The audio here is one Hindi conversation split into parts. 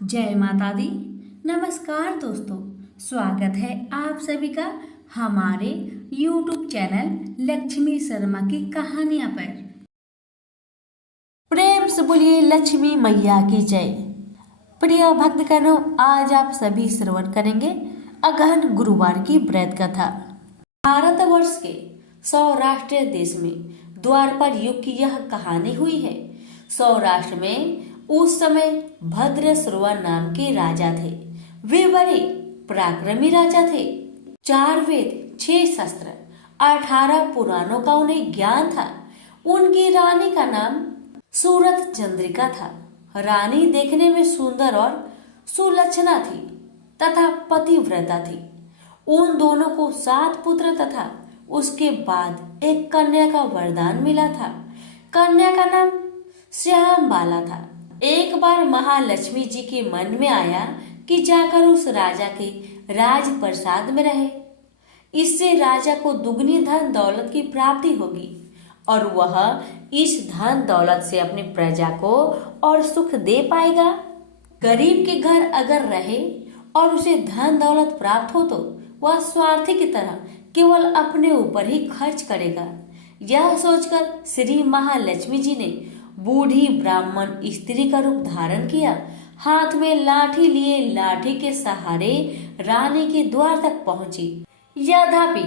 जय माता दी। नमस्कार दोस्तों, स्वागत है आप सभी का हमारे YouTube चैनल लक्ष्मी शर्मा की कहानियां पर। प्रेम से बोलिए लक्ष्मी मैया की जय। प्रिय भक्तगणों, आज आप सभी श्रवण करेंगे अगहन गुरुवार की व्रत कथा। भारतवर्ष के सौराष्ट्र देश में द्वापर युग की यह कहानी हुई है। सौराष्ट्र में उस समय भद्रश्रवा नाम के राजा थे। वे बड़े पराक्रमी राजा थे। 4 वेद, 6 शस्त्र, 18 पुराणों का उन्हें ज्ञान था। उनकी रानी का नाम सूरत चंद्रिका था। रानी देखने में सुंदर और सुलक्षणा थी तथा पतिव्रता थी। उन दोनों को 7 पुत्र तथा उसके बाद एक कन्या का वरदान मिला था। कन्या का नाम श्याम बाला था। एक बार महालक्ष्मी जी के मन में आया कि जाकर उस राजा के राजप्रसाद में रहे। इससे राजा को दुगनी धन दौलत की प्राप्ति होगी और वह इस धन दौलत से अपनी प्रजा को और सुख दे पाएगा। गरीब के घर अगर रहे और उसे धन दौलत प्राप्त हो तो वह स्वार्थी की तरह केवल अपने ऊपर ही खर्च करेगा। यह सोचकर श्री महालक्ष्मी जी ने बूढ़ी ब्राह्मण स्त्री का रूप धारण किया। हाथ में लाठी लिए लाठी के सहारे रानी के द्वार तक पहुंची। यद्यपि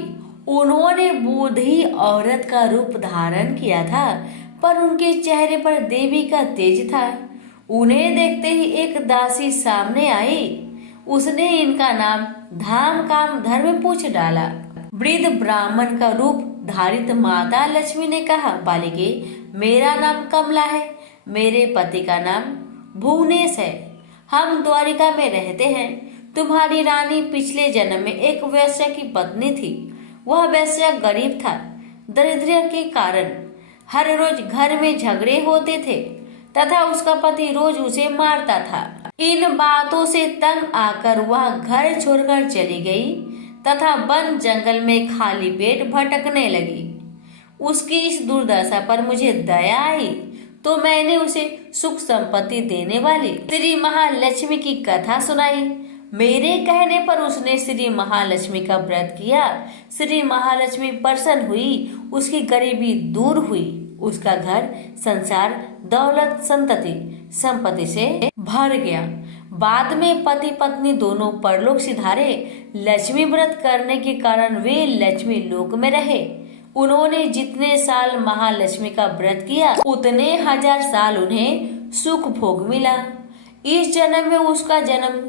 उन्होंने बूढ़ी औरत का रूप धारण किया था, पर उनके चेहरे पर देवी का तेज था। उन्हें देखते ही एक दासी सामने आई। उसने इनका नाम धाम काम धर्म पूछ डाला। वृद्ध ब्राह्मण का रूप धारित माता लक्ष्मी ने कहा, बालिके, मेरा नाम कमला है। मेरे पति का नाम भुवनेश है। हम द्वारिका में रहते हैं। तुम्हारी रानी पिछले जन्म में एक वैश्य की पत्नी थी। वह वैश्य गरीब था। दरिद्र के कारण हर रोज घर में झगड़े होते थे तथा उसका पति रोज उसे मारता था। इन बातों से तंग आकर वह घर छोड़कर चली गई तथा वन जंगल में खाली पेट भटकने लगी। उसकी इस दुर्दशा पर मुझे दया आई तो मैंने उसे सुख संपत्ति देने वाली श्री महालक्ष्मी की कथा सुनाई। मेरे कहने पर उसने श्री महालक्ष्मी का व्रत किया। श्री महालक्ष्मी प्रसन्न हुई। उसकी गरीबी दूर हुई। उसका घर संसार दौलत संपत्ति से भर गया। बाद में पति पत्नी दोनों परलोक सिधारे। लक्ष्मी व्रत करने के कारण वे लक्ष्मी लोक में रहे। उन्होंने जितने साल महालक्ष्मी का व्रत किया उतने 1000 साल उन्हें सुख भोग मिला। इस जन्म में उसका जन्म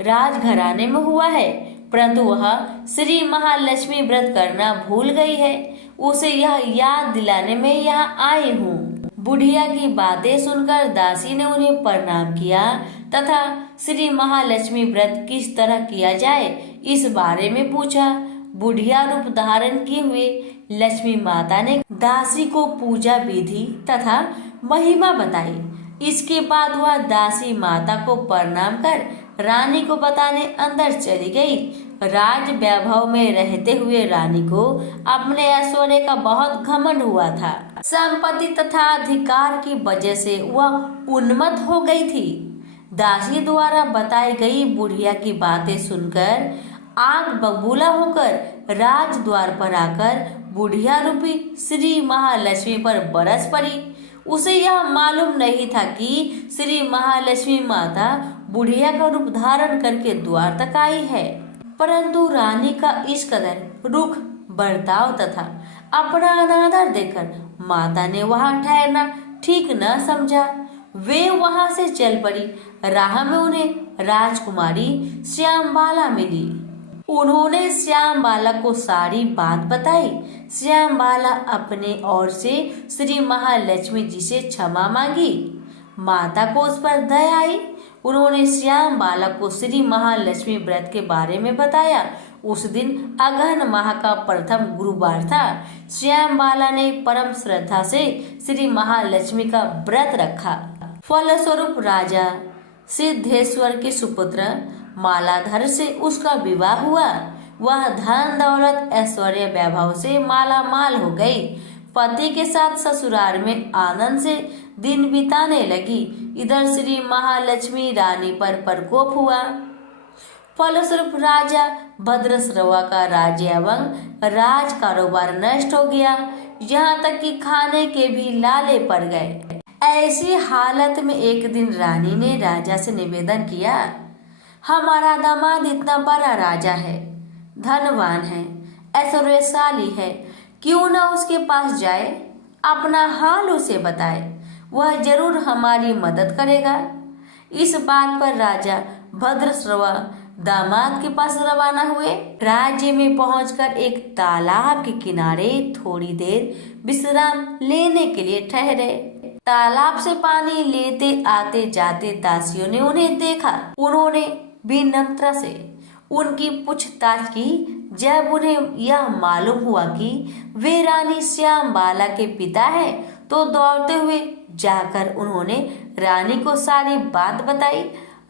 राजघराने में हुआ है, परंतु वह श्री महालक्ष्मी व्रत करना भूल गई है। उसे यह याद दिलाने में यहाँ आई हूँ। बुढ़िया की बातें सुनकर दासी ने उन्हें प्रणाम किया तथा श्री महालक्ष्मी व्रत किस तरह किया जाए इस बारे में पूछा। बुढ़िया रूप धारण किए हुए लक्ष्मी माता ने दासी को पूजा विधि तथा महिमा बताई। इसके बाद वह दासी माता को प्रणाम कर रानी को बताने अंदर चली गई। राज वैभव में रहते हुए रानी को अपने ऐश्वर्य का बहुत घमंड हुआ था। संपत्ति तथा अधिकार की वजह से वह उन्मत्त हो गई थी। दासी द्वारा बताई गई बुढ़िया की बातें सुनकर आग बबूला होकर राज द्वार पर आकर बुढ़िया रूपी श्री महालक्ष्मी पर बरस पड़ी। उसे यह मालूम नहीं था कि श्री महालक्ष्मी माता बुढ़िया का रूप धारण करके द्वार तक आई है, परंतु रानी का इस कदर रुख बर्ताव तथा अपना अनादर देखकर माता ने वहां ठहरना ठीक न समझा। वे वहां से चल पड़ी। राह में उन्हें राजकुमारी श्यामबाला मिली। उन्होंने श्यामबाला को सारी बात बताई। श्यामबाला अपने ओर से श्री महालक्ष्मी जी से क्षमा मांगी। माता को उस पर दया आई। उन्होंने श्यामबाला को श्री महालक्ष्मी व्रत के बारे में बताया। उस दिन अगहन माह का प्रथम गुरुवार था। श्यामबाला ने परम श्रद्धा से श्री महालक्ष्मी का व्रत रखा। फलस्वरूप राजा सिद्धेश्वर के सुपुत्र मालाधर से उसका विवाह हुआ। वह धन दौलत ऐश्वर्य वैभव से माला माल हो गई। पति के साथ ससुराल में आनंद से दिन बिताने लगी। इधर श्री महालक्ष्मी रानी पर प्रकोप हुआ। फलस्वरूप राजा भद्रश्रवा का राज्य एवं राज कारोबार नष्ट हो गया, यहाँ तक कि खाने के भी लाले पड़ गए। ऐसी हालत में एक दिन रानी ने राजा से निवेदन किया, हमारा दामाद इतना बड़ा राजा है, धनवान है, ऐश्वर्यशाली है, क्यों ना उसके पास जाए, अपना हाल उसे बताए, वह जरूर हमारी मदद करेगा। इस बात पर राजा भद्रश्रवा दामाद के पास रवाना हुए। राज्य में पहुंचकर एक तालाब के किनारे थोड़ी देर विश्राम लेने के लिए ठहरे। तालाब से पानी लेते आते जाते दासियों ने उन्हें देखा। उन्होंने विनम्रता से उनकी पूछताछ की। जब उन्हें यह मालूम हुआ कि वे रानी श्यामबाला के पिता है, तो दौड़ते हुए जाकर उन्होंने रानी को सारी बात बताई।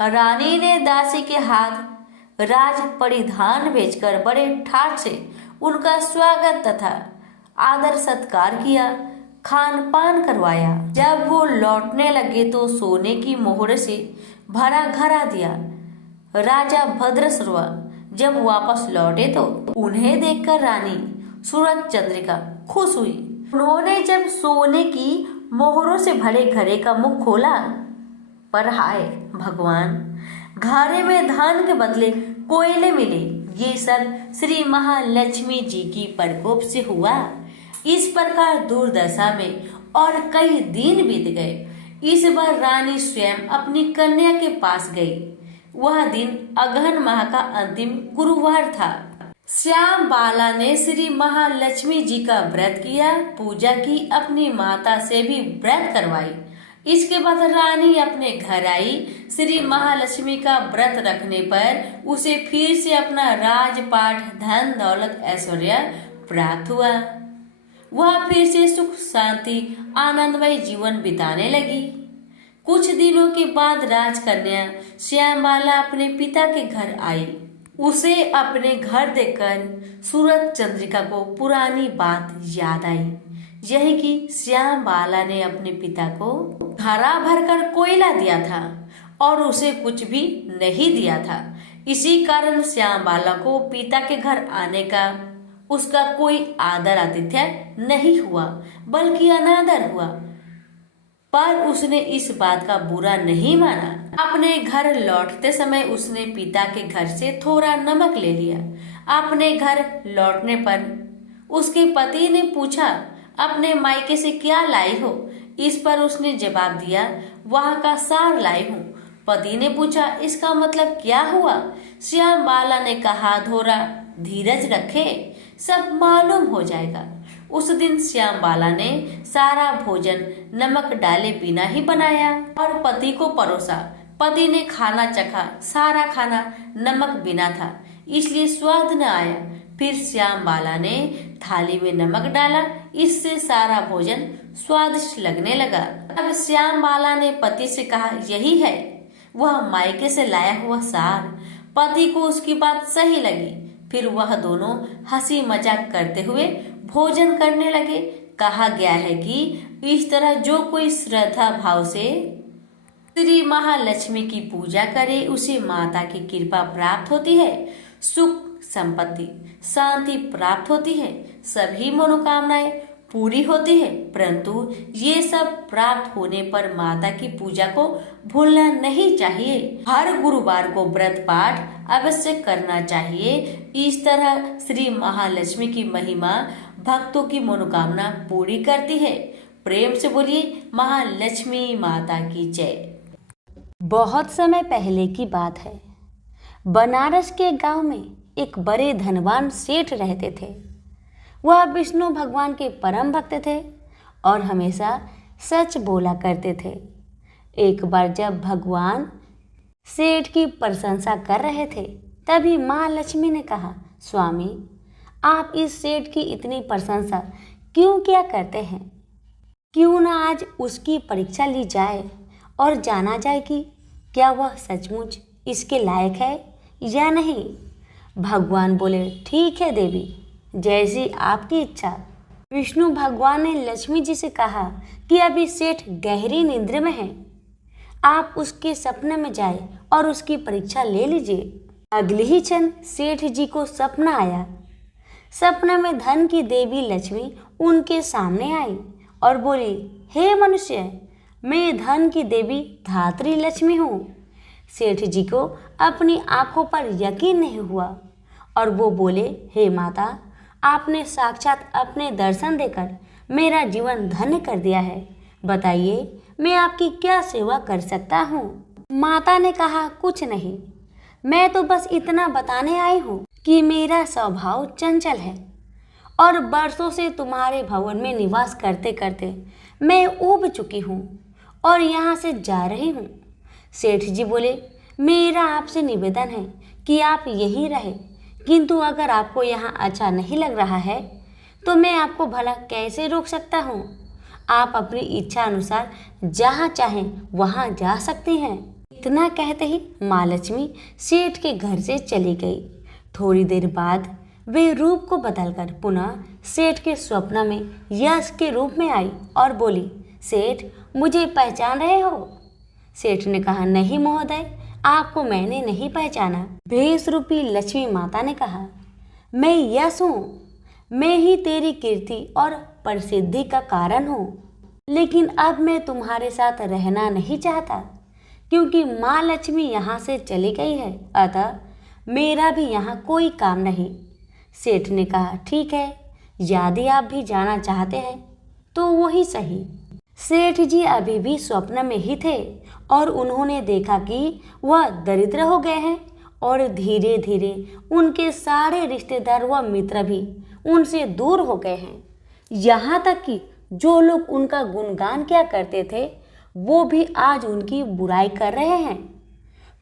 रानी ने दासी के हाथ राज परिधान भेजकर बड़े ठाट से उनका स्वागत तथा आदर सत्कार किया, खान पान करवाया। जब वो लौटने लगे तो सोने की मोहर से भरा घड़ा दिया। राजा भद्रश्रवा जब वापस लौटे तो उन्हें देखकर रानी सूरज चंद्रिका खुश हुई। उन्होंने जब सोने की मोहरों से भरे घड़े का मुख खोला, पर हाय भगवान, घड़े में धान के बदले कोयले मिले। ये सब श्री महालक्ष्मी जी की प्रकोप से हुआ। इस प्रकार दुर्दशा में और कई दिन बीत गए। इस बार रानी स्वयं अपनी कन्या के पास गई। वह दिन अगहन माह का अंतिम गुरुवार था। श्यामबाला ने श्री महालक्ष्मी जी का व्रत किया, पूजा की, अपनी माता से भी व्रत करवाई। इसके बाद रानी अपने घर आई। श्री महालक्ष्मी का व्रत रखने पर उसे फिर से अपना राजपाट, धन दौलत, ऐश्वर्य प्राप्त हुआ। वह फिर से सुख शांति आनंदमय जीवन बिताने लगी। कुछ दिनों के बाद राजकन्या श्यामबाला अपने पिता के घर आई। उसे अपने घर देखकर सूरज चंद्रिका को पुरानी बात याद आई, यही कि श्यामबाला ने अपने पिता को घड़ा भरकर कोयला दिया था और उसे कुछ भी नहीं दिया था। इसी कारण श्यामबाला को पिता के घर आने का उसका कोई आदर आतिथ्य नहीं हुआ, बल्कि अनादर हुआ। पर उसने इस बात का बुरा नहीं माना। अपने घर लौटते समय उसने पिता के घर से थोड़ा नमक ले लिया। अपने घर लौटने पर उसके पति ने पूछा, अपने मायके से क्या लाई हो? इस पर उसने जवाब दिया, वहाँ का सार लाई हूँ। पति ने पूछा, इसका मतलब क्या हुआ? श्यामबाला ने कहा, धोरा धीरज रखे, सब मालूम हो जाएगा। उस दिन श्यामबाला ने सारा भोजन नमक डाले बिना ही बनाया और पति को परोसा। पति ने खाना चखा, सारा खाना नमक बिना था, इसलिए स्वाद न आया। फिर श्यामबाला ने थाली में नमक डाला, इससे सारा भोजन स्वादिष्ट लगने लगा। अब श्यामबाला ने पति से कहा, यही है वह मायके से लाया हुआ सार। पति को उसकी बात सही लगी। फिर वह दोनों हंसी मजाक करते हुए भोजन करने लगे। कहा गया है कि इस तरह जो कोई श्रद्धा भाव से श्री महालक्ष्मी की पूजा करे, उसे माता की कृपा प्राप्त होती है, सुख संपत्ति शांति प्राप्त होती है, सभी मनोकामनाएं पूरी होती है। परंतु ये सब प्राप्त होने पर माता की पूजा को भूलना नहीं चाहिए। हर गुरुवार को व्रत पाठ अवश्य करना चाहिए। इस तरह श्री महालक्ष्मी की महिमा भक्तों की मनोकामना पूरी करती है। प्रेम से बोलिए महालक्ष्मी माता की जय। बहुत समय पहले की बात है। बनारस के गांव में एक बड़े धनवान सेठ रहते थे। वह विष्णु भगवान के परम भक्त थे और हमेशा सच बोला करते थे। एक बार जब भगवान सेठ की प्रशंसा कर रहे थे, तभी माँ लक्ष्मी ने कहा, स्वामी आप इस सेठ की इतनी प्रशंसा क्यों क्या करते हैं? क्यों ना आज उसकी परीक्षा ली जाए और जाना जाए कि क्या वह सचमुच इसके लायक है या नहीं। भगवान बोले, ठीक है देवी, जैसी आपकी इच्छा। विष्णु भगवान ने लक्ष्मी जी से कहा कि अभी सेठ गहरी निद्रा में है, आप उसके सपने में जाए और उसकी परीक्षा ले लीजिए। अगले ही क्षण सेठ जी को सपना आया। सपने में धन की देवी लक्ष्मी उनके सामने आई और बोली, हे मनुष्य, मैं धन की देवी धात्री लक्ष्मी हूँ। सेठ जी को अपनी आंखों पर यकीन नहीं हुआ और वो बोले, हे माता, आपने साक्षात अपने दर्शन देकर मेरा जीवन धन्य कर दिया है। बताइए, मैं आपकी क्या सेवा कर सकता हूँ? माता ने कहा, कुछ नहीं, मैं तो बस इतना बताने आई हूँ कि मेरा स्वभाव चंचल है और बरसों से तुम्हारे भवन में निवास करते करते मैं ऊब चुकी हूँ और यहाँ से जा रही हूँ। सेठ जी बोले, मेरा आपसे निवेदन है कि आप यहीं रहे, किंतु अगर आपको यहाँ अच्छा नहीं लग रहा है तो मैं आपको भला कैसे रोक सकता हूँ? आप अपनी इच्छा अनुसार जहाँ चाहें वहाँ जा सकती हैं। इतना कहते ही माँ लक्ष्मी सेठ के घर से चली गई। थोड़ी देर बाद वे रूप को बदलकर पुनः सेठ के स्वप्न में यश के रूप में आई और बोली, सेठ, मुझे पहचान रहे हो? सेठ ने कहा, नहीं महोदय, आपको मैंने नहीं पहचाना। भेष रूपी लक्ष्मी माता ने कहा, मैं यश हूँ, मैं ही तेरी कीर्ति और प्रसिद्धि का कारण हूँ। लेकिन अब मैं तुम्हारे साथ रहना नहीं चाहता क्योंकि माँ लक्ष्मी यहाँ से चली गई है, अतः मेरा भी यहाँ कोई काम नहीं। सेठ ने कहा, ठीक है, यदि आप भी जाना चाहते हैं तो वही सही। सेठ जी अभी भी स्वप्न में ही थे और उन्होंने देखा कि वह दरिद्र हो गए हैं और धीरे धीरे उनके सारे रिश्तेदार व मित्र भी उनसे दूर हो गए हैं। यहाँ तक कि जो लोग उनका गुणगान किया करते थे वो भी आज उनकी बुराई कर रहे हैं।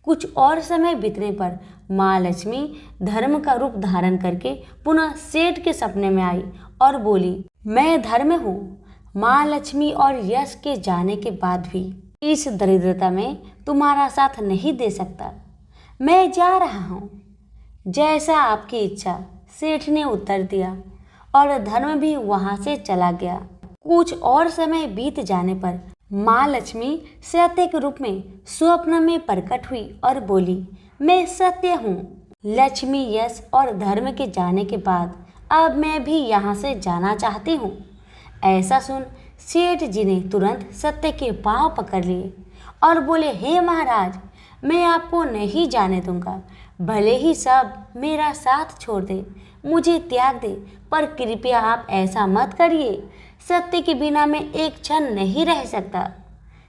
कुछ और समय बीतने पर माँ लक्ष्मी धर्म का रूप धारण करके पुनः सेठ के सपने में आई और बोली, मैं धर्म हूँ। माँ लक्ष्मी और यश के जाने के बाद भी इस दरिद्रता में तुम्हारा साथ नहीं दे सकता, मैं जा रहा हूँ। जैसा आपकी इच्छा, सेठ ने उत्तर दिया और धर्म भी वहाँ से चला गया। कुछ और समय बीत जाने पर माँ लक्ष्मी सत्य के रूप में स्वप्न में प्रकट हुई और बोली, मैं सत्य हूँ। लक्ष्मी, यश और धर्म के जाने के बाद अब मैं भी यहाँ से जाना चाहती हूँ। ऐसा सुन सेठ जी ने तुरंत सत्य के पांव पकड़ लिए और बोले, हे महाराज, मैं आपको नहीं जाने दूंगा। भले ही सब मेरा साथ छोड़ दे, मुझे त्याग दे, पर कृपया आप ऐसा मत करिए। सत्य के बिना मैं एक क्षण नहीं रह सकता।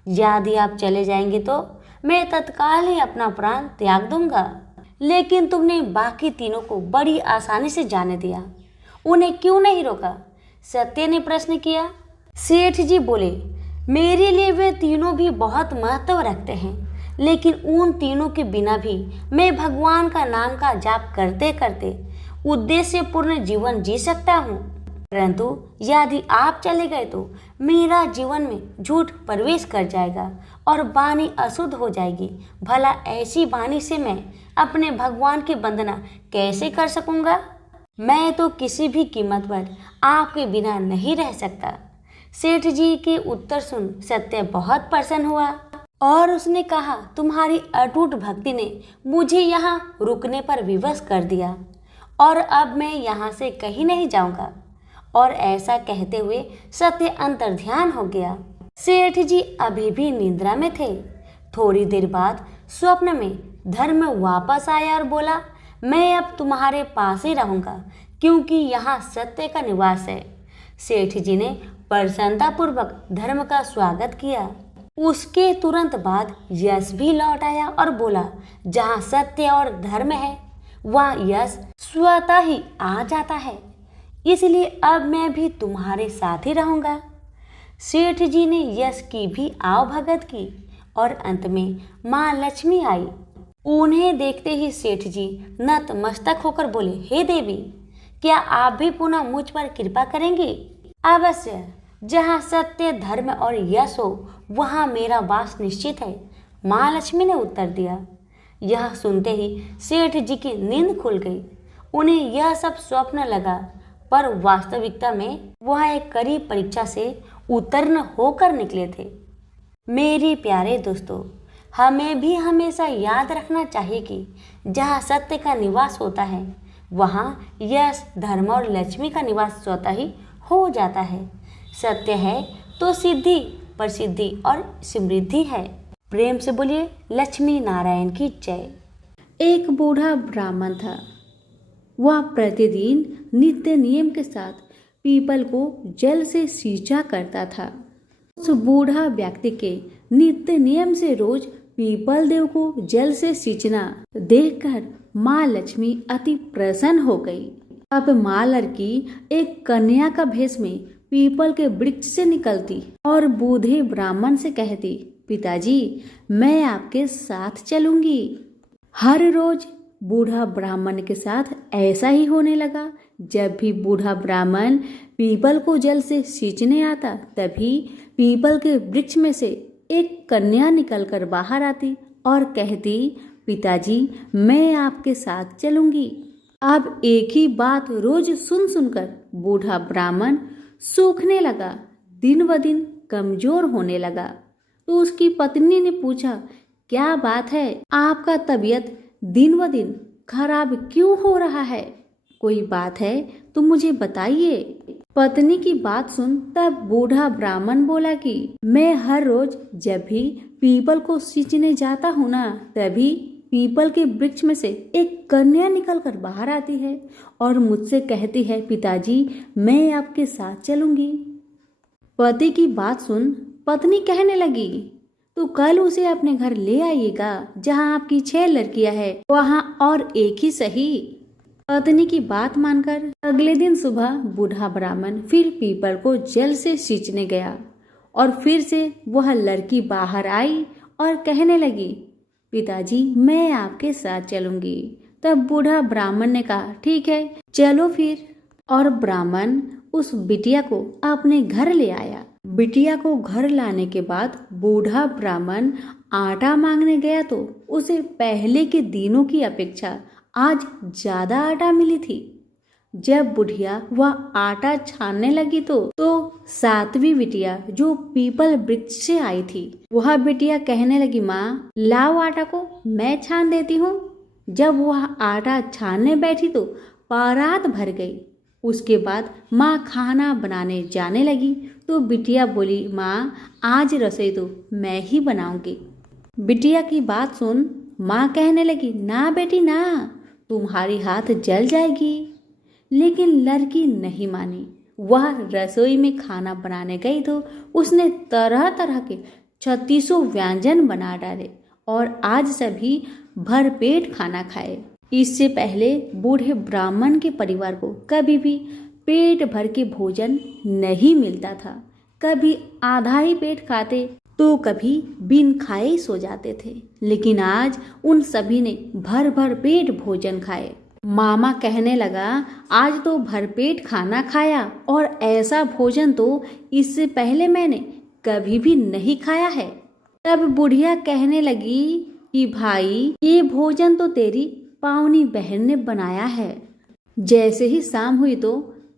यदि आप चले जाएंगे तो मैं तत्काल ही अपना प्राण त्याग दूंगा। लेकिन तुमने बाकी तीनों को बड़ी आसानी से जाने दिया, उन्हें क्यों नहीं रोका? सत्य ने प्रश्न किया। सेठ जी बोले, मेरे लिए वे तीनों भी बहुत महत्व रखते हैं, लेकिन उन तीनों के बिना भी मैं भगवान का नाम का जाप करते करते उद्देश्यपूर्ण जीवन जी सकता हूँ। परंतु यदि आप चले गए तो मेरा जीवन में झूठ प्रवेश कर जाएगा और वाणी अशुद्ध हो जाएगी। भला ऐसी वाणी से मैं अपने भगवान की वंदना कैसे कर सकूंगा? मैं तो किसी भी कीमत पर आपके बिना नहीं रह सकता। सेठ जी के उत्तर सुन सत्य बहुत प्रसन्न हुआ और उसने कहा, तुम्हारी अटूट भक्ति ने मुझे यहाँ रुकने पर विवश कर दिया और अब मैं यहाँ से कहीं नहीं जाऊंगा। और ऐसा कहते हुए सत्य अंतर्ध्यान हो गया। सेठ जी अभी भी निद्रा में थे। थोड़ी देर बाद स्वप्न में धर्म वापस आया और बोला, मैं अब तुम्हारे पास ही रहूंगा क्योंकि यहाँ सत्य का निवास है। सेठ जी ने प्रसन्नतापूर्वक धर्म का स्वागत किया। उसके तुरंत बाद यश भी लौट आया और बोला, जहाँ सत्य और धर्म है वहाँ यश स्वतः ही आ जाता है, इसलिए अब मैं भी तुम्हारे साथ ही रहूंगा। सेठ जी ने यश की भी आवभगत की और अंत में माँ लक्ष्मी आई। उन्हें देखते ही सेठ जी नतमस्तक होकर बोले, हे देवी, क्या आप भी पुनः मुझ पर कृपा करेंगी? अवश्य, जहाँ सत्य, धर्म और यश हो वहाँ मेरा वास निश्चित है, माँ लक्ष्मी ने उत्तर दिया। यह सुनते ही सेठ जी की नींद खुल गई। उन्हें यह सब स्वप्न लगा, पर वास्तविकता में वह एक कड़ी परीक्षा से उत्तीर्ण होकर निकले थे। मेरे प्यारे दोस्तों, हमें भी हमेशा याद रखना चाहिए कि जहाँ सत्य का निवास होता है वहाँ यश, धर्म और लक्ष्मी का निवास स्वतः ही हो जाता है। सत्य है तो सिद्धि, प्रसिद्धि और समृद्धि है। प्रेम से बोलिए लक्ष्मी नारायण की जय। एक बूढ़ा ब्राह्मण था। वह प्रतिदिन नित्य नियम के साथ पीपल को जल से सींचा करता था। उस बूढ़ा व्यक्ति के नित्य नियम से रोज पीपल देव को जल से सींचना देखकर माँ लक्ष्मी अति प्रसन्न हो गई। अब माँ लड़की एक कन्या का भेष में पीपल के वृक्ष से निकलती और बूढ़े ब्राह्मण से कहती, पिताजी मैं आपके साथ चलूंगी। हर रोज बूढ़ा ब्राह्मण के साथ ऐसा ही होने लगा। जब भी बूढ़ा ब्राह्मण पीपल को जल से सींचने आता तभी पीपल के वृक्ष में से एक कन्या निकलकर बाहर आती और कहती, पिताजी मैं आपके साथ चलूंगी। अब एक ही बात रोज सुन सुनकर बूढ़ा ब्राह्मण सूखने लगा, दिन ब दिन कमजोर होने लगा। तो उसकी पत्नी ने पूछा, क्या बात है, आपका तबीयत दिन ब दिन खराब क्यों हो रहा है? कोई बात है तो मुझे बताइए। पत्नी की बात सुन तब बूढ़ा ब्राह्मण बोला कि मैं हर रोज जब भी पीपल को सींचने जाता हूँ ना तभी पीपल के वृक्ष में से एक कन्या निकलकर बाहर आती है और मुझसे कहती है, पिताजी मैं आपके साथ चलूंगी। पति की बात सुन पत्नी कहने लगी, तो कल उसे अपने घर ले आइएगा, जहाँ आपकी 6 लड़कियां हैं वहाँ और एक ही सही। पत्नी की बात मानकर अगले दिन सुबह बूढ़ा ब्राह्मण फिर पीपल को जल से सींचने गया और फिर से वह लड़की बाहर आई और कहने लगी, पिताजी मैं आपके साथ चलूंगी। तब बूढ़ा ब्राह्मण ने कहा, ठीक है चलो फिर। और ब्राह्मण उस बिटिया को अपने घर ले आया। बिटिया को घर लाने के बाद बूढ़ा ब्राह्मण आटा मांगने गया तो उसे पहले के दिनों की अपेक्षा आज ज्यादा आटा मिली थी। जब बुढ़िया वह आटा छानने लगी तो 7वीं बिटिया जो पीपल वृक्ष से आई थी वह बिटिया कहने लगी, माँ लाओ आटा को मैं छान देती हूँ। जब वह आटा छानने बैठी तो परात भर गई। उसके बाद माँ खाना बनाने जाने लगी तो बिटिया बोली, माँ आज रसोई तो मैं ही बनाऊंगी। बिटिया की बात सुन माँ कहने लगी, ना बेटी ना, तुम्हारी हाथ जल जाएगी। लेकिन लड़की नहीं मानी। वह रसोई में खाना बनाने गई तो उसने तरह तरह के 3600 व्यंजन बना डाले और आज सभी भरपेट खाना खाए। इससे पहले बूढ़े ब्राह्मण के परिवार को कभी भी पेट भर के भोजन नहीं मिलता था। कभी आधा ही पेट खाते तो कभी बिन खाए ही सो जाते थे। लेकिन आज उन सभी ने भर भर पेट भोजन खाए। मामा कहने लगा, आज तो भरपेट खाना खाया और ऐसा भोजन तो इससे पहले मैंने कभी भी नहीं खाया है। तब बुढ़िया कहने लगी कि भाई ये भोजन तो तेरी पावनी बहन ने बनाया है। जैसे ही शाम हुई तो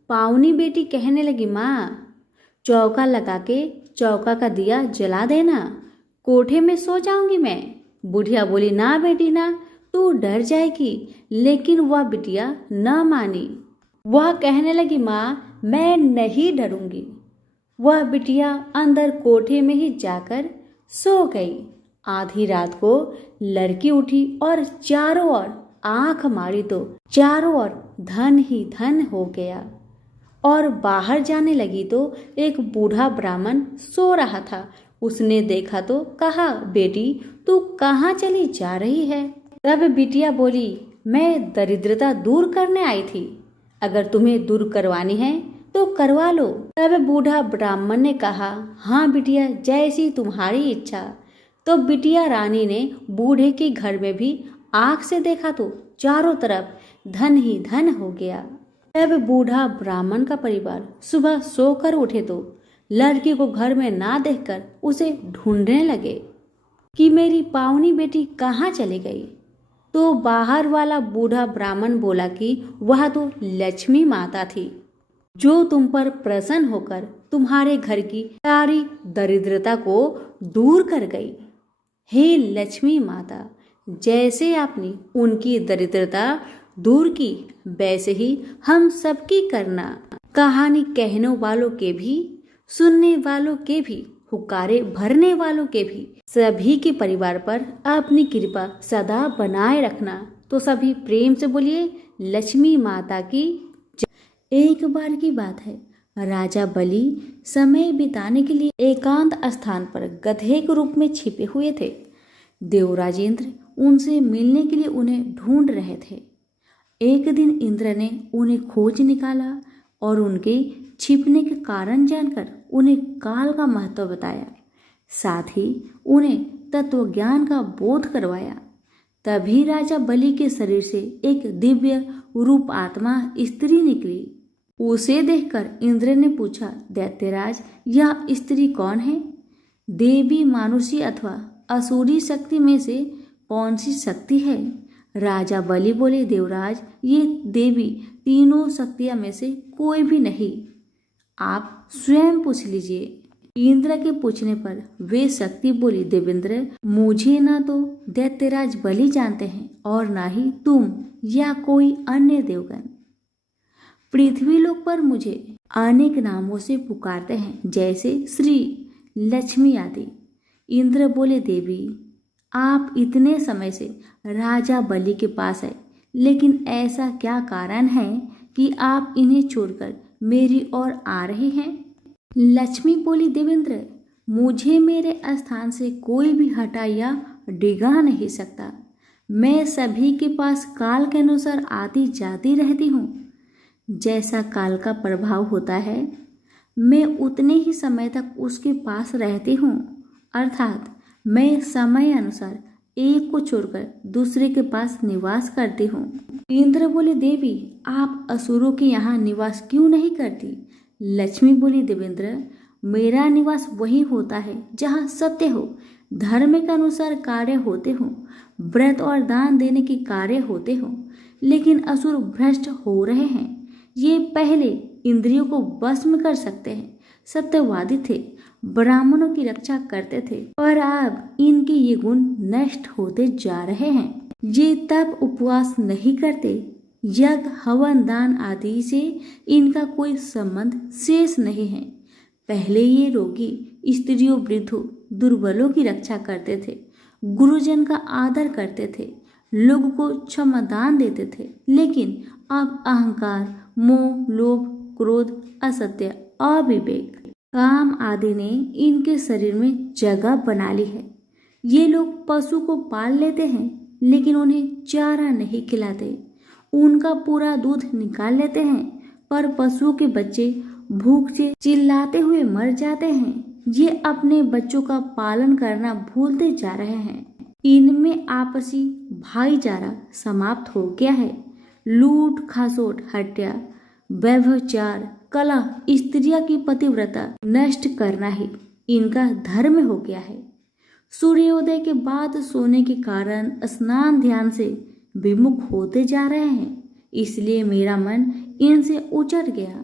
पावनी बेटी कहने लगी, माँ चौका लगा के चौका का दिया जला देना, कोठे में सो जाऊंगी मैं। बुढ़िया बोली, ना बेटी ना, तू डर जाएगी। लेकिन वह बिटिया न मानी। वह कहने लगी, माँ मैं नहीं डरूंगी। वह बिटिया अंदर कोठे में ही जाकर सो गई। आधी रात को लड़की उठी और चारों ओर आंख मारी तो चारों ओर धन ही धन हो गया। और बाहर जाने लगी तो एक बूढ़ा ब्राह्मण सो रहा था। उसने देखा तो कहा, बेटी तू कहाँ चली जा रही है? तब बिटिया बोली, मैं दरिद्रता दूर करने आई थी। अगर तुम्हें दूर करवानी है तो करवा लो। तब बूढ़ा ब्राह्मण ने कहा, हाँ बिटिया जैसी तुम्हारी इच्छा। तो बिटिया रानी ने बूढ़े के घर में भी आंख से देखा तो चारों तरफ धन ही धन हो गया। तब बूढ़ा ब्राह्मण का परिवार सुबह सोकर उठे तो लड़की को घर में ना देखकर उसे ढूंढने लगे कि मेरी पावनी बेटी कहाँ चली गई। तो बाहर वाला बूढ़ा ब्राह्मण बोला कि वह तो लक्ष्मी माता थी। जो तुम पर प्रसन्न होकर तुम्हारे घर की सारी दरिद्रता को दूर कर गई। हे लक्ष्मी माता, जैसे आपने उनकी दरिद्रता दूर की, वैसे ही हम सबकी करना। कहानी कहने वालों के भी, सुनने वालों के भी, हुक्कारे भरने वालों के भी, सभी के परिवार पर अपनी कृपा सदा बनाए रखना। तो सभी प्रेम से बोलिए लक्ष्मी माता की जय। एक बार की बात है, राजा बलि समय बिताने के लिए एकांत स्थान पर गधे के रूप में छिपे हुए थे। देवराजेंद्र उनसे मिलने के लिए उन्हें ढूंढ रहे थे। एक दिन इंद्र ने उन्हें खोज निकाला और उनके छिपने के कारण जानकर उन्हें काल का महत्व बताया, साथ ही उन्हें तत्वज्ञान का बोध करवाया। तभी राजा बलि के शरीर से एक दिव्य रूप आत्मा स्त्री निकली। उसे देखकर इंद्र ने पूछा, दैत्यराज, यह स्त्री कौन है? देवी, मानुषी अथवा असुरी शक्ति में से कौन सी शक्ति है? राजा बलि बोले, देवराज, ये देवी तीनों शक्तियां में से कोई भी नहीं, आप स्वयं पूछ लीजिए। इंद्र के पूछने पर वे शक्ति बोली, देवेंद्र, मुझे ना तो दैत्यराज बलि जानते हैं और ना ही तुम या कोई अन्य देवगण। पृथ्वी लोक पर मुझे अनेक नामों से पुकारते हैं, जैसे श्री, लक्ष्मी आदि। इंद्र बोले, देवी, आप इतने समय से राजा बलि के पास है, लेकिन ऐसा क्या कारण है कि आप इन्हें छोड़कर मेरी ओर आ रहे हैं? लक्ष्मी बोली, देवेंद्र, मुझे मेरे स्थान से कोई भी हटा या डिगा नहीं सकता। मैं सभी के पास काल के अनुसार आती जाती रहती हूँ। जैसा काल का प्रभाव होता है, मैं उतने ही समय तक उसके पास रहती हूँ, अर्थात मैं समय अनुसार एक को छोड़कर दूसरे के पास निवास करती हूँ। इंद्र बोले, देवी, आप असुरों के यहाँ निवास क्यों नहीं करती? लक्ष्मी बोली, देवेंद्र, मेरा निवास वही होता है जहाँ सत्य हो, धर्म के अनुसार कार्य होते हो, व्रत और दान देने के कार्य होते हो। लेकिन असुर भ्रष्ट हो रहे हैं। ये पहले इंद्रियों को भस्म कर सकते हैं, सत्यवादी थे, ब्राह्मणों की रक्षा करते थे, और अब इनके ये गुण नष्ट होते जा रहे हैं। ये तप उपवास नहीं करते, यज्ञ हवन दान आदि से इनका कोई संबंध शेष नहीं है। पहले ये रोगी स्त्रियों, वृद्धों, दुर्बलों की रक्षा करते थे, गुरुजन का आदर करते थे, लोगों को क्षमादान देते थे। लेकिन अब अहंकार, मोह, लोभ, क्रोध, असत्य, अविवेक, काम आदि ने इनके शरीर में जगह बना ली है। ये लोग पशु को पाल लेते हैं, लेकिन उन्हें चारा नहीं खिलाते। उनका पूरा दूध निकाल लेते हैं, पर पशुओं के बच्चे भूख से चिल्लाते हुए मर जाते हैं। ये अपने बच्चों का पालन करना भूलते जा रहे हैं। इनमें आपसी भाईचारा समाप्त हो गया है। लूट खसोट, हत्या, व्यभिचार, कलह, स्त्रिया की पतिव्रता नष्ट करना ही इनका धर्म हो गया है। सूर्योदय के बाद सोने के कारण स्नान ध्यान से विमुख होते जा रहे हैं, इसलिए मेरा मन इनसे उचट गया।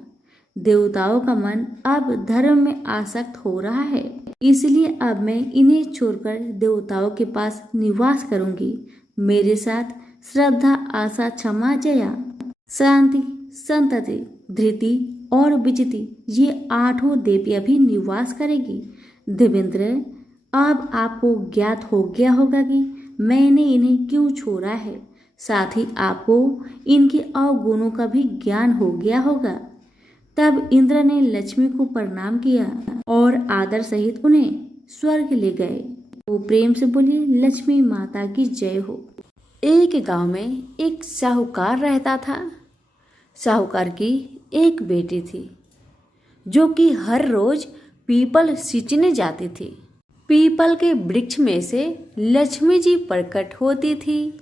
देवताओं का मन अब धर्म में आसक्त हो रहा है, इसलिए अब मैं इन्हें छोड़कर देवताओं के पास निवास करूंगी। मेरे साथ श्रद्धा, आशा, क्षमा, जया, शांति, संतति, धृति और विजिति, ये आठों देवियां भी निवास करेगी। देवेंद्र, अब आपको ज्ञात हो गया होगा कि मैंने इन्हें क्यों छोड़ा है। साथ ही आपको इनके अवगुणों का भी ज्ञान हो गया होगा। तब इंद्र ने लक्ष्मी को प्रणाम किया और आदर सहित उन्हें स्वर्ग ले गए। वो प्रेम से बोली, लक्ष्मी माता की जय हो। एक गांव में एक साहूकार रहता था। साहूकार की एक बेटी थी, जो कि हर रोज पीपल सींचने जाती थी। पीपल के वृक्ष में से लक्ष्मी जी प्रकट होती थी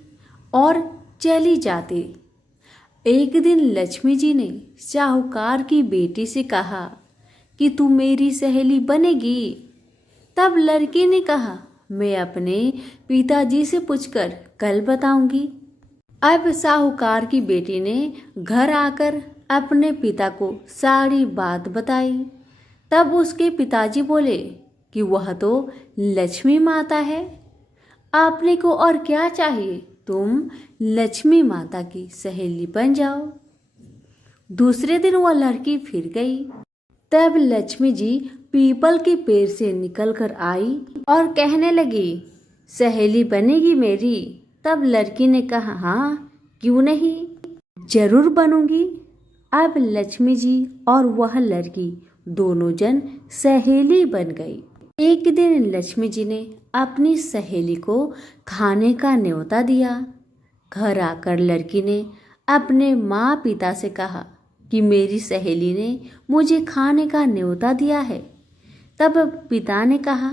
और चली जाती। एक दिन लक्ष्मी जी ने साहूकार की बेटी से कहा कि तू मेरी सहेली बनेगी। तब लड़की ने कहा, मैं अपने पिताजी से पूछकर कल बताऊंगी। अब साहूकार की बेटी ने घर आकर अपने पिता को सारी बात बताई। तब उसके पिताजी बोले कि वह तो लक्ष्मी माता है, आपने को और क्या चाहिए, तुम लक्ष्मी माता की सहेली बन जाओ। दूसरे दिन वह लड़की फिर गई। तब लक्ष्मी जी पीपल के पेड़ से निकलकर आई और कहने लगी, सहेली बनेगी मेरी। तब लड़की ने कहा, हाँ क्यों नहीं, जरूर बनूंगी। अब लक्ष्मी जी और वह लड़की दोनों जन सहेली बन गई। एक दिन लक्ष्मी जी ने अपनी सहेली को खाने का न्योता दिया। घर आकर लड़की ने अपने माँ पिता से कहा कि मेरी सहेली ने मुझे खाने का न्योता दिया है। तब पिता ने कहा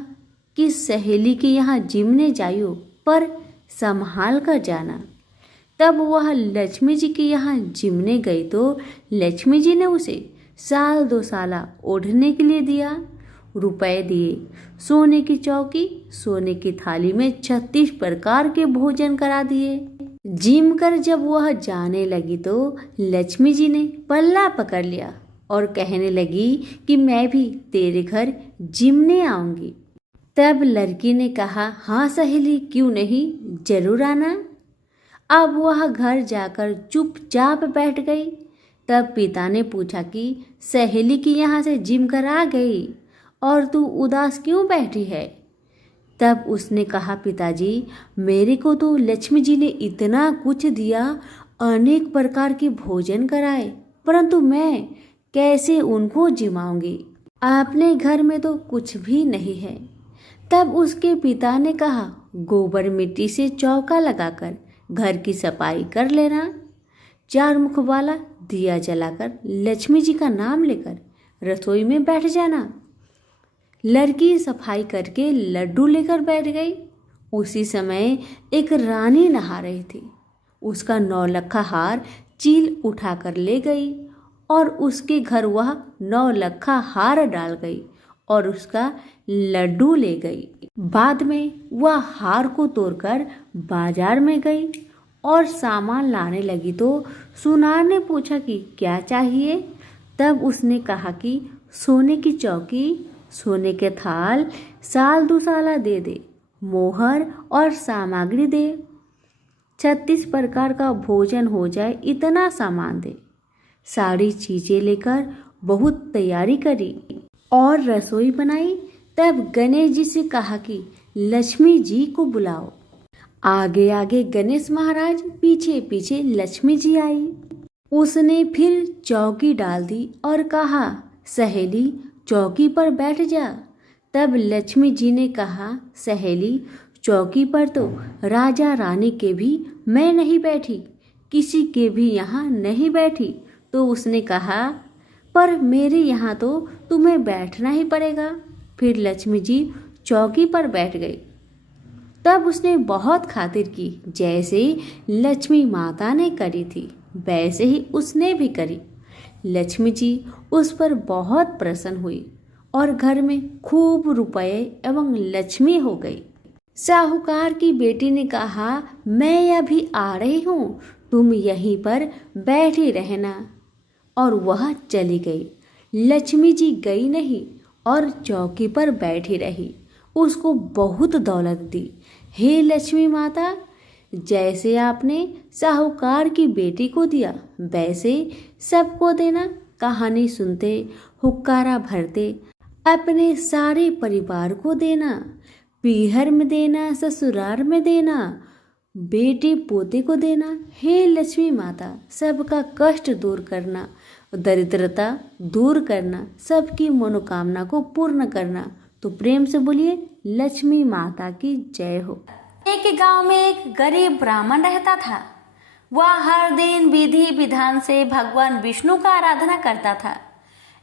कि सहेली के यहाँ जिमने जाइयो, पर संभाल कर जाना। तब वह लक्ष्मी जी के यहाँ जिमने गई तो लक्ष्मी जी ने उसे साल 2 साला ओढ़ने के लिए दिया, रुपए दिए, सोने की चौकी, सोने की थाली में 36 प्रकार के भोजन करा दिए। जिम कर जब वह जाने लगी तो लक्ष्मी जी ने पल्ला पकड़ लिया और कहने लगी कि मैं भी तेरे घर जिमने आऊंगी। तब लड़की ने कहा, हाँ सहेली क्यों नहीं, जरूर आना। अब वह घर जाकर चुपचाप बैठ गई। तब पिता ने पूछा कि सहेली की यहाँ से जिम कर आ गई और तू उदास क्यों बैठी है। तब उसने कहा, पिताजी मेरे को तो लक्ष्मी जी ने इतना कुछ दिया, अनेक प्रकार के भोजन कराए, परंतु मैं कैसे उनको जिमाऊंगी, अपने घर में तो कुछ भी नहीं है। तब उसके पिता ने कहा, गोबर मिट्टी से चौका लगाकर घर की सफाई कर लेना, 4 मुख वाला दिया जलाकर लक्ष्मी जी का नाम लेकर रसोई में बैठ जाना। लड़की सफाई करके लड्डू लेकर बैठ गई। उसी समय एक रानी नहा रही थी। उसका 9 लखा हार चील उठाकर ले गई और उसके घर वह 9 लखा हार डाल गई और उसका लड्डू ले गई। बाद में वह हार को तोड़कर बाजार में गई और सामान लाने लगी तो सुनार ने पूछा कि क्या चाहिए। तब उसने कहा कि सोने की चौकी, सोने के थाल, साल 2 साला दे दे, मोहर और सामग्री दे, 36 प्रकार का भोजन हो जाए इतना सामान दे। सारी चीजें लेकर बहुत तैयारी करी और रसोई बनाई। तब गणेश जी से कहा कि लक्ष्मी जी को बुलाओ। आगे आगे गणेश महाराज, पीछे पीछे लक्ष्मी जी आई। उसने फिर चौकी डाल दी और कहा, सहेली चौकी पर बैठ जा। तब लक्ष्मी जी ने कहा, सहेली चौकी पर तो राजा रानी के भी मैं नहीं बैठी, किसी के भी यहाँ नहीं बैठी। तो उसने कहा, पर मेरे यहाँ तो तुम्हें बैठना ही पड़ेगा। फिर लक्ष्मी जी चौकी पर बैठ गई। तब उसने बहुत खातिर की, जैसे लक्ष्मी माता ने करी थी वैसे ही उसने भी करी। लक्ष्मी जी उस पर बहुत प्रसन्न हुई और घर में खूब रुपए एवं लक्ष्मी हो गई। साहूकार की बेटी ने कहा, मैं अभी आ रही हूँ, तुम यहीं पर बैठी रहना। और वह चली गई। लक्ष्मी जी गई नहीं और चौकी पर बैठी रही। उसको बहुत दौलत दी। हे लक्ष्मी माता, जैसे आपने साहूकार की बेटी को दिया वैसे सबको देना। कहानी सुनते, हुक्कारा भरते अपने सारे परिवार को देना, पीहर में देना, ससुराल में देना, बेटे पोते को देना। हे लक्ष्मी माता, सबका कष्ट दूर करना, दरिद्रता दूर करना, सबकी मनोकामना को पूर्ण करना। तो प्रेम से बोलिए लक्ष्मी माता की जय हो। एक गांव में एक गरीब ब्राह्मण रहता था। वह हर दिन विधि विधान से भगवान विष्णु का आराधना करता था।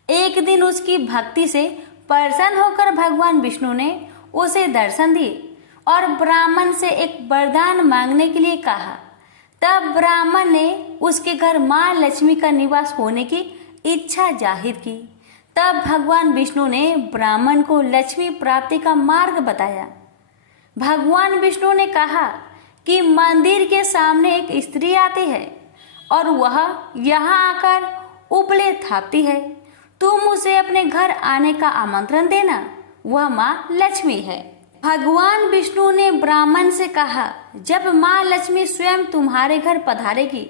एक दिन उसकी भक्ति से प्रसन्न होकर भगवान विष्णु ने उसे दर्शन दिए और ब्राह्मण से एक वरदान मांगने के लिए कहा। तब ब्राह्मण ने उसके घर मां लक्ष्मी का निवास होने की इच्छा जाहिर की। तब भगवान विष्णु ने ब्राह्मण को लक्ष्मी प्राप्ति का मार्ग बताया। भगवान विष्णु ने कहा कि मंदिर के सामने एक स्त्री आती है और वह यहाँ आकर उपले थापती है। तुम उसे अपने घर आने का आमंत्रण देना, वह माँ लक्ष्मी है। भगवान विष्णु ने ब्राह्मण से कहा, जब माँ लक्ष्मी स्वयं तुम्हारे घर पधारेगी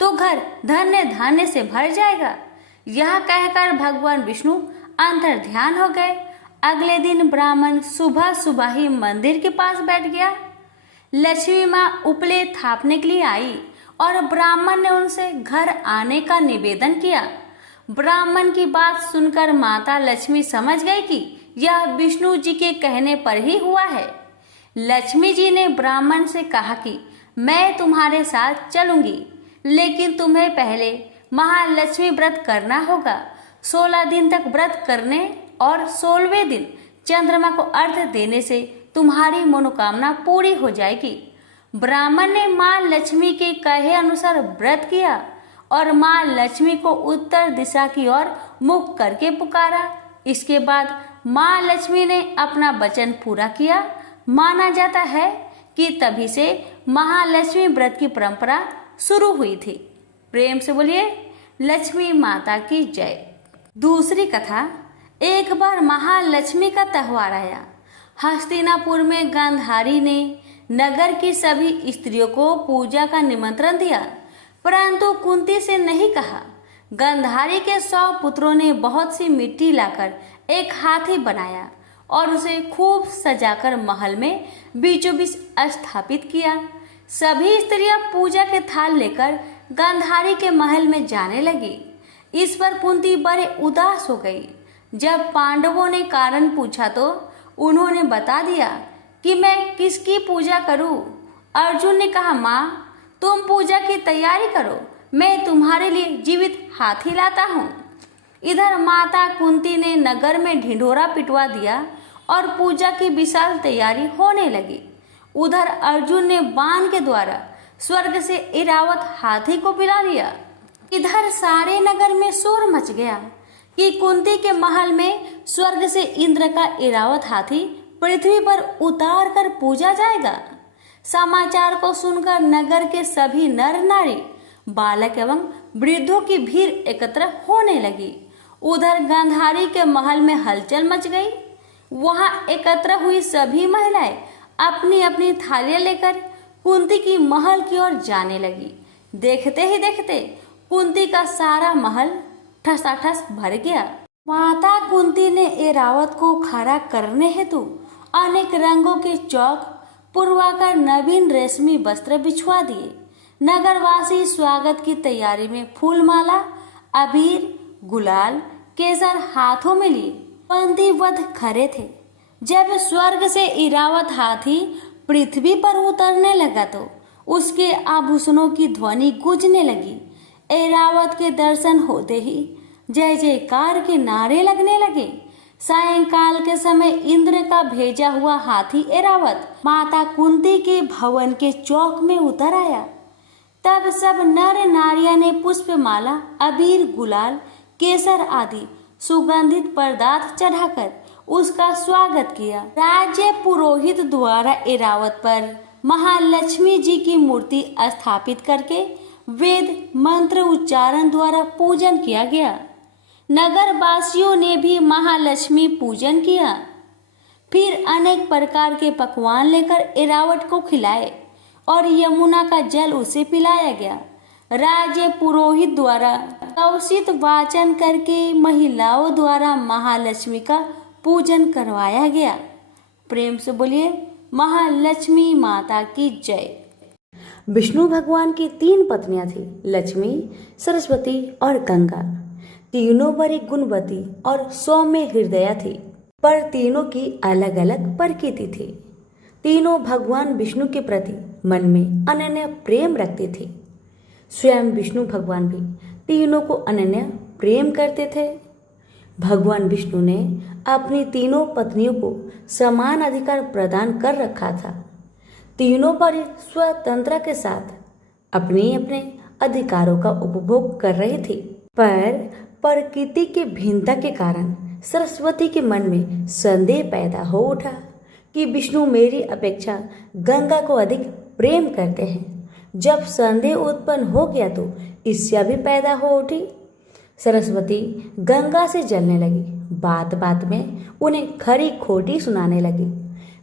तो घर धन्य धान्य से भर जाएगा। यह कहकर भगवान विष्णु अंतर ध्यान हो गए। अगले दिन ब्राह्मण सुबह सुबह ही मंदिर के पास बैठ गया। लक्ष्मी माँ उपले थापने के लिए आई और ब्राह्मण ने उनसे घर आने का निवेदन किया। ब्राह्मण की बात सुनकर माता लक्ष्मी समझ गई कि यह विष्णु जी के कहने पर ही हुआ है। लक्ष्मी जी ने ब्राह्मण से कहा कि मैं तुम्हारे साथ चलूंगी, लेकिन तुम्हें पहले महालक्ष्मी व्रत करना होगा। 16 दिन तक व्रत करने और 16वें दिन चंद्रमा को अर्घ्य देने से तुम्हारी मनोकामना पूरी हो जाएगी। ब्राह्मण ने माँ लक्ष्मी के कहे अनुसार व्रत किया और माँ लक्ष्मी को उत्तर दिशा की ओर मुख करके पुकारा। इसके बाद माँ लक्ष्मी ने अपना वचन पूरा किया। माना जाता है कि तभी से महालक्ष्मी व्रत की परंपरा शुरू हुई थी। प्रेम से बोलिए लक्ष्मी माता की जय। दूसरी कथा। एक बार महालक्ष्मी का त्योहार आया। हस्तिनापुर में गांधारी ने नगर की सभी स्त्रियों को पूजा का निमंत्रण दिया, परंतु कुंती से नहीं कहा। गांधारी के 100 पुत्रों ने बहुत सी मिट्टी लाकर एक हाथी बनाया और उसे खूब सजाकर महल में बीचों बीच स्थापित किया। सभी स्त्रियां पूजा के थाल लेकर गांधारी के महल में जाने लगी। इस पर कुंती बड़े उदास हो गई। जब पांडवों ने कारण पूछा तो उन्होंने बता दिया कि मैं किसकी पूजा करूं। अर्जुन ने कहा, माँ तुम पूजा की तैयारी करो, मैं तुम्हारे लिए जीवित हाथी लाता हूँ। इधर माता कुंती ने नगर में ढिंढोरा पिटवा दिया और पूजा की विशाल तैयारी होने लगी। उधर अर्जुन ने बाण के द्वारा स्वर्ग से इरावत हाथी को पिला लिया। इधर सारे नगर में शोर मच गया कि कुंती के महल में स्वर्ग से इंद्र का इरावत हाथी पृथ्वी पर उतार कर पूजा जाएगा। समाचार को सुनकर नगर के सभी नर नारी, बालक एवं वृद्धों की भीड़ एकत्र होने लगी। उधर गांधारी के महल में हलचल मच गई। वहां एकत्र हुई सभी महिलाएं अपनी अपनी थालियां लेकर कुंती की महल की ओर जाने लगी। देखते ही देखते कुंती का सारा महल ठसाठस भर गया। माता कुंती ने एरावत को खड़ा करने हेतु अनेक रंगों के चौक पुरवाकर नवीन रेशमी वस्त्र बिछवा दिए। नगरवासी स्वागत की तैयारी में फूलमाला, अबीर, गुलाल, केसर हाथों में लिए पंक्तिबद्ध खड़े थे। जब स्वर्ग से इरावत हाथी पृथ्वी पर उतरने लगा तो उसके आभूषणों की ध्वनि गूंजने लगी। ऐरावत के दर्शन होते ही जय जयकार के नारे लगने लगे। सायंकाल के समय इंद्र का भेजा हुआ हाथी ऐरावत माता कुंती के भवन के चौक में उतर आया। तब सब नर नारियां ने पुष्पमाला, अबीर, गुलाल, केसर आदि सुगंधित पदार्थ चढ़ाकर उसका स्वागत किया। राज्य पुरोहित द्वारा ऐरावत पर महालक्ष्मी जी की मूर्ति स्थापित करके वेद मंत्र उच्चारण द्वारा पूजन किया गया। नगर वासियों ने भी महालक्ष्मी पूजन किया। फिर अनेक प्रकार के पकवान लेकर ऐरावत को खिलाए और यमुना का जल उसे पिलाया गया। राज्य पुरोहित द्वारा कौशित वाचन करके महिलाओं द्वारा महालक्ष्मी का पूजन करवाया गया। प्रेम से बोलिए महालक्ष्मी माता की जय। विष्णु भगवान की 3 पत्नियां थी, लक्ष्मी, सरस्वती और गंगा। तीनों बड़ी गुणवती और सौम्य हृदया थी, पर तीनों की अलग अलग प्रकृति थी। तीनों भगवान विष्णु के प्रति मन में अनन्य प्रेम रखती थी। स्वयं विष्णु भगवान भी तीनों को अनन्य प्रेम करते थे। भगवान विष्णु ने अपनी तीनों पत्नियों को समान अधिकार प्रदान कर रखा था। तीनों बड़ी स्वतंत्रता के साथ अपने अपने अधिकारों का उपभोग कर रही थी, पर प्रकृति के भिन्नता के कारण सरस्वती के मन में संदेह पैदा हो उठा कि विष्णु मेरी अपेक्षा गंगा को अधिक प्रेम करते हैं। जब संदेह उत्पन्न हो गया तो ईर्ष्या भी पैदा हो उठी। सरस्वती गंगा से जलने लगी। बात बात में उन्हें खरी खोटी सुनाने लगी।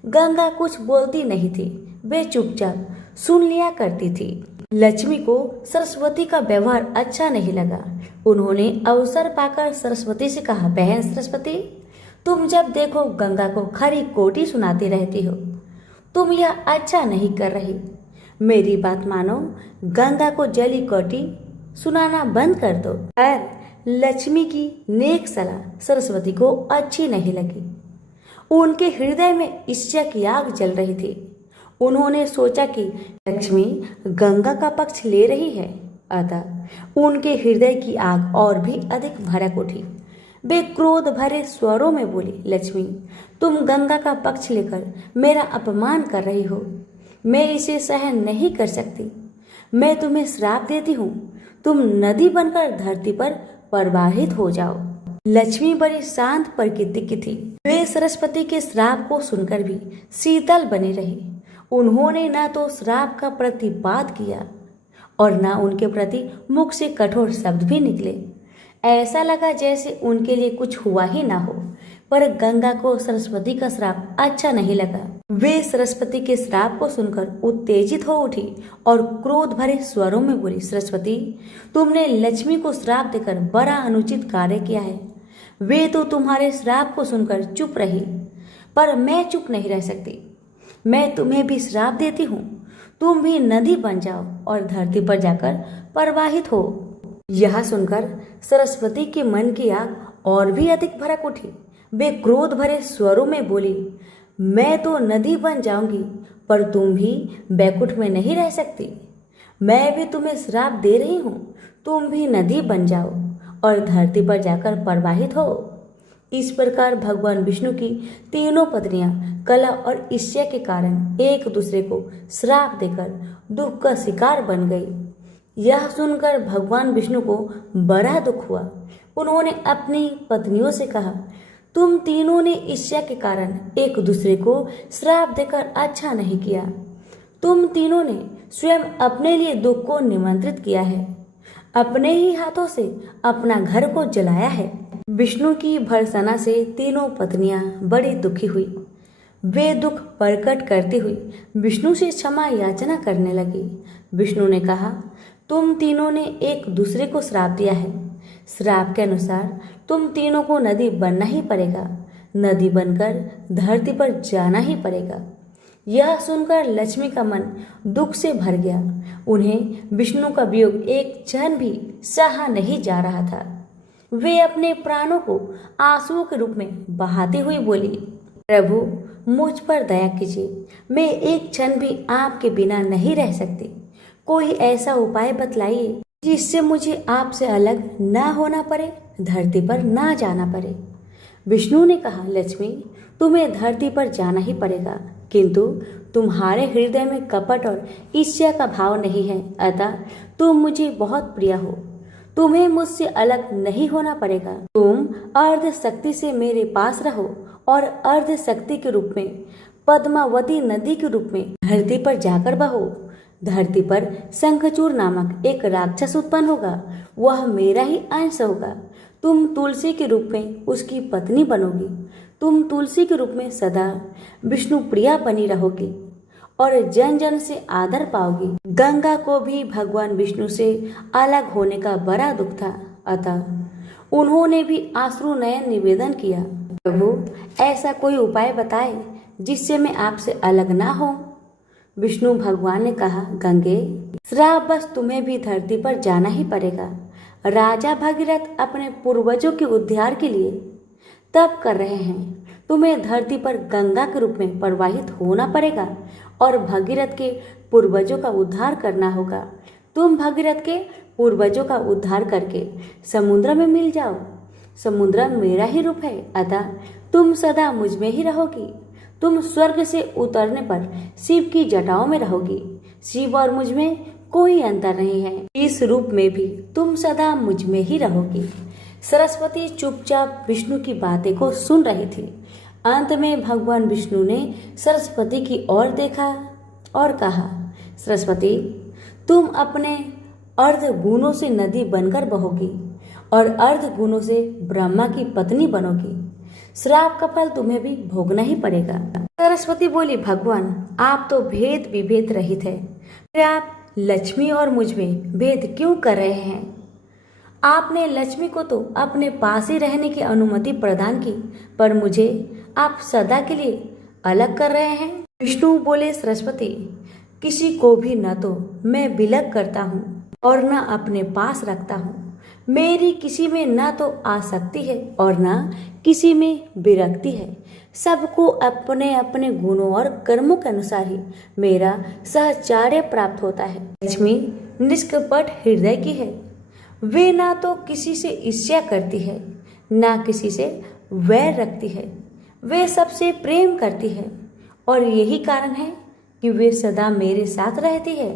गंगा कुछ बोलती नहीं थी, वे चुपचाप सुन लिया करती थी। लक्ष्मी को सरस्वती का व्यवहार अच्छा नहीं लगा। उन्होंने अवसर पाकर सरस्वती से कहा, बहन सरस्वती, तुम जब देखो गंगा को खरी खोटी सुनाती रहती हो। तुम यह अच्छा नहीं कर रही। मेरी बात मानो, गंगा को जली कौटी सुनाना बंद कर दो। लक्ष्मी की नेक सलाह सरस्वती को अच्छी नहीं लगी। उनके हृदय में ईर्ष्या की आग जल रही थी। उन्होंने सोचा कि लक्ष्मी गंगा का पक्ष ले रही है, अतः उनके हृदय की आग और भी अधिक भड़क उठी। वे क्रोध भरे स्वरों में बोली, लक्ष्मी, तुम गंगा का पक्ष लेकर मेरा अपमान कर रही हो। मैं इसे सहन नहीं कर सकती। मैं तुम्हें श्राप देती हूँ, तुम नदी बनकर धरती पर प्रवाहित हो जाओ। लक्ष्मी बड़ी शांत प्रकृति की थी। वे सरस्वती के श्राप को सुनकर भी शीतल बनी रही। उन्होंने न तो श्राप का प्रतिवाद किया और न उनके प्रति मुख से कठोर शब्द भी निकले। ऐसा लगा जैसे उनके लिए कुछ हुआ ही ना हो। पर गंगा को सरस्वती का श्राप अच्छा नहीं लगा। वे सरस्वती के श्राप को सुनकर उत्तेजित हो उठी और क्रोध भरे स्वरों में बोली, सरस्वती, तुमने लक्ष्मी को श्राप देकर बड़ा अनुचित कार्य किया है। वे तो तुम्हारे श्राप को सुनकर चुप रही, पर मैं चुप नहीं रह सकती। मैं तुम्हें भी श्राप देती हूँ, तुम भी नदी बन जाओ और धरती पर जाकर प्रवाहित हो। यह सुनकर सरस्वती के मन की आग और भी अधिक भड़क उठी। वे क्रोध भरे स्वरों में बोली, मैं तो नदी बन जाऊंगी, पर तुम भी बैकुंठ में नहीं रह सकती। मैं भी तुम्हें श्राप दे रही हूँ, तुम भी नदी बन जाओ और धरती पर जाकर प्रवाहित हो। इस प्रकार भगवान विष्णु की तीनों पत्नियां कलह और ईर्ष्या के कारण एक दूसरे को श्राप देकर दुख का शिकार बन गई। यह सुनकर भगवान विष्णु को बड़ा दुख हुआ। उन्होंने अपनी पत्नियों से कहा, तुम तीनों ने ईर्ष्या के कारण एक दूसरे को श्राप देकर अच्छा नहीं किया। तुम तीनों ने स्वयं अपने लिए दुख को निमंत्रित किया है, अपने ही हाथों से अपना घर को जलाया है। विष्णु की भर्त्सना से तीनों पत्नियां बड़ी दुखी हुई। वे दुख प्रकट करती हुई विष्णु से क्षमा याचना करने लगी। विष्णु ने कहा, तुम तीनों ने एक दूसरे को श्राप दिया है। श्राप के अनुसार तुम तीनों को नदी बनना ही पड़ेगा, नदी बनकर धरती पर जाना ही पड़ेगा। यह सुनकर लक्ष्मी का मन दुख से भर गया। उन्हें विष्णु का वियोग एक क्षण भी सहा नहीं जा रहा था। वे अपने प्राणों को आंसुओं के रूप में बहाती हुई बोली, प्रभु, मुझ पर दया कीजिए। मैं एक क्षण भी आपके बिना नहीं रह सकती। कोई ऐसा उपाय बतलाइए जिससे मुझे आपसे अलग ना होना पड़े, धरती पर ना जाना पड़े। विष्णु ने कहा, लक्ष्मी, तुम्हें धरती पर जाना ही पड़ेगा, किंतु तुम्हारे हृदय में कपट और ईर्ष्या का भाव नहीं है, अतः तुम मुझे बहुत प्रिय हो। तुम्हें मुझसे अलग नहीं होना पड़ेगा। तुम अर्ध शक्ति से मेरे पास रहो और अर्ध शक्ति के रूप में पद्मावती नदी के रूप में धरती पर जाकर बहो। धरती पर शंखचूड़ नामक एक राक्षस उत्पन्न होगा, वह मेरा ही अंश होगा। तुम तुलसी के रूप में उसकी पत्नी बनोगी। तुम तुलसी के रूप में सदा विष्णु प्रिया बनी रहोगी और जन जन से आदर पाओगी। गंगा को भी भगवान विष्णु से अलग होने का बड़ा दुख था, अतः उन्होंने भी आश्रु नयन निवेदन किया, प्रभु, ऐसा कोई उपाय बताए जिससे मैं आपसे अलग ना हो। विष्णु भगवान ने कहा, गंगे, श्राप बस तुम्हें भी धरती पर जाना ही पड़ेगा। राजा भगीरथ अपने पूर्वजों के उद्धार के लिए तप कर रहे हैं। तुम्हें धरती पर गंगा के रूप में प्रवाहित होना पड़ेगा और भगीरथ के पूर्वजों का उद्धार करना होगा। तुम भगीरथ के पूर्वजों का उद्धार करके समुद्र में मिल जाओ। समुद्र मेरा ही रूप है, अतः तुम सदा मुझ में ही रहोगी। तुम स्वर्ग से उतरने पर शिव की जटाओं में रहोगी। शिव और मुझ में कोई अंतर नहीं है। इस रूप में भी तुम सदा मुझ में ही रहोगी। सरस्वती चुपचाप विष्णु की बातें को सुन रही थी। अंत में भगवान विष्णु ने सरस्वती की ओर देखा और कहा, सरस्वती, तुम अपने अर्ध गुणों से नदी बनकर बहोगी और अर्ध गुणों से ब्रह्मा की पत्नी बनोगी। श्राप का फल तुम्हें भी भोगना ही पड़ेगा। सरस्वती बोली, भगवान आप तो भेद विभेद रहित है, फिर आप लक्ष्मी और मुझ में भेद क्यों कर रहे हैं? आपने लक्ष्मी को तो अपने पास ही रहने की अनुमति प्रदान की, पर मुझे आप सदा के लिए अलग कर रहे हैं। विष्णु बोले, सरस्वती किसी को भी न तो मैं विलग करता हूँ और न अपने पास रखता हूँ। मेरी किसी में न तो आसक्ति है और न किसी में विरक्ति है। सबको अपने अपने गुणों और कर्मों के अनुसार ही मेरा सहचार्य प्राप्त होता है। लक्ष्मी निष्कपट हृदय की है, वे ना तो किसी से ईर्ष्या करती है ना किसी से वैर रखती है, वे सबसे प्रेम करती है और यही कारण है कि वे सदा मेरे साथ रहती है।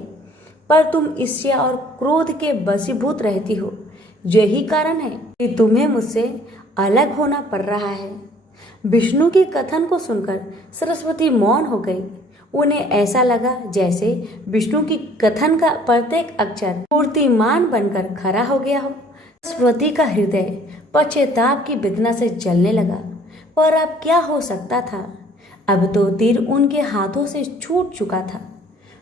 पर तुम ईर्ष्या और क्रोध के वशीभूत रहती हो, यही कारण है कि तुम्हें मुझसे अलग होना पड़ रहा है। विष्णु के कथन को सुनकर सरस्वती मौन हो गई। उन्हें ऐसा लगा जैसे विष्णु की कथन का प्रत्येक अक्षर मूर्तिमान बनकर खड़ा हो गया हो। सरस्वती का हृदय पश्चाताप की वेदना से जलने लगा। पर अब क्या हो सकता था? अब तो तीर उनके हाथों से छूट चुका था।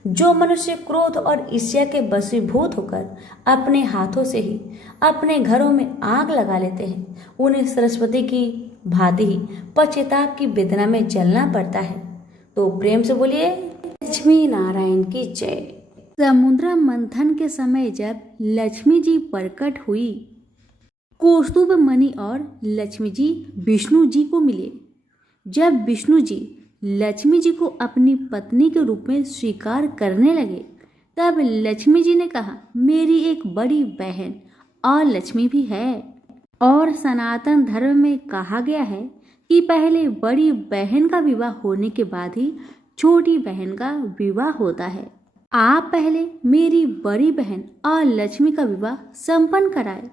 जो मनुष्य क्रोध और ईर्ष्या के वशीभूत होकर अपने हाथों से ही अपने घरों में आग लगा लेते हैं, उन्हें सरस्वती की भांति ही पश्चाताप की वेदना में जलना पड़ता है। तो प्रेम से बोलिए, लक्ष्मी नारायण की जय। समुद्र मंथन के समय जब लक्ष्मी जी प्रकट हुई, कौस्तुभ मणि और लक्ष्मी जी विष्णु जी को मिले। जब विष्णु जी लक्ष्मी जी को अपनी पत्नी के रूप में स्वीकार करने लगे, तब लक्ष्मी जी ने कहा, मेरी एक बड़ी बहन और लक्ष्मी भी है, और सनातन धर्म में कहा गया है कि पहले बड़ी बहन का विवाह होने के बाद ही छोटी बहन का विवाह होता है। आप पहले मेरी बड़ी बहन और लक्ष्मी का विवाह संपन्न कराए।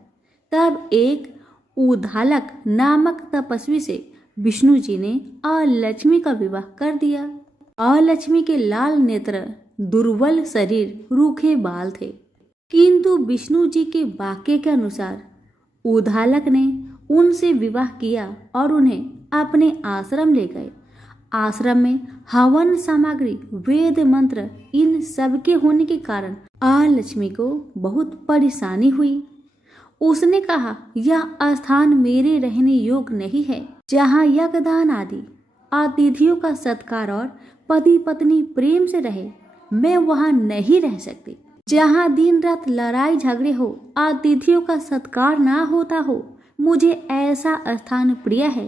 तब एक उद्धालक नामक तपस्वी से विष्णु जी ने और लक्ष्मी का विवाह कर दिया। और लक्ष्मी के लाल नेत्र, दुर्बल शरीर, रूखे बाल थे, किंतु विष्णु जी के वाक्य के अनुसार उद्धालक ने उनसे विवाह किया और उन्हें अपने आश्रम ले गए। आश्रम में हवन सामग्री, वेद मंत्र, इन सब के होने के कारण लक्ष्मी को बहुत परेशानी हुई। उसने कहा, यह स्थान मेरे रहने योग्य नहीं है, जहाँ यज्ञदान आदि अतिथियों का सत्कार और पति पत्नी प्रेम से रहे, मैं वहाँ नहीं रह सकती। जहाँ दिन रात लड़ाई झगड़े हो, अतिथियों का सत्कार ना होता हो, मुझे ऐसा स्थान प्रिय है।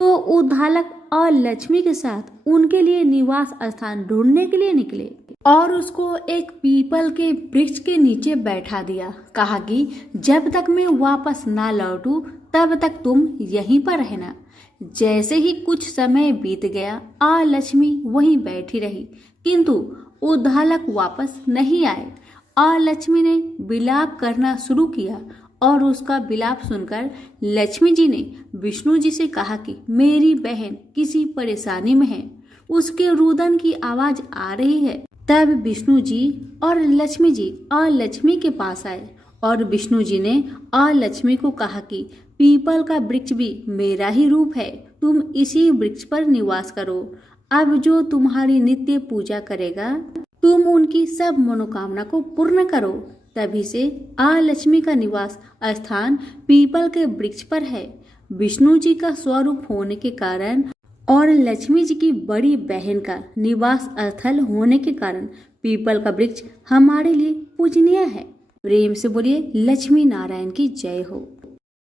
तो उद्धालक और लक्ष्मी के साथ उनके लिए निवास स्थान ढूंढने के लिए निकले और उसको एक पीपल के वृक्ष के नीचे बैठा दिया। कहा कि जब तक मैं वापस ना लौटूं तब तक तुम यहीं पर रहना। जैसे ही कुछ समय बीत गया, लक्ष्मी वहीं बैठी रही, किंतु उद्धालक वापस नहीं आए। लक्ष्मी ने विलाप करना शुरू किया और उसका विलाप सुनकर लक्ष्मी जी ने विष्णु जी से कहा कि मेरी बहन किसी परेशानी में है, उसके रुदन की आवाज आ रही है। तब विष्णु जी और लक्ष्मी के पास आए और विष्णु जी ने लक्ष्मी को कहा कि पीपल का वृक्ष भी मेरा ही रूप है, तुम इसी वृक्ष पर निवास करो। अब जो तुम्हारी नित्य पूजा करेगा, तुम उनकी सब मनोकामना को पूर्ण करो। तभी से लक्ष्मी का निवास स्थान पीपल के वृक्ष पर है। विष्णु जी का स्वरूप होने के कारण और लक्ष्मी जी की बड़ी बहन का निवास स्थल होने के कारण पीपल का वृक्ष हमारे लिए पूजनीय है। प्रेम से बोलिए, लक्ष्मी नारायण की जय हो।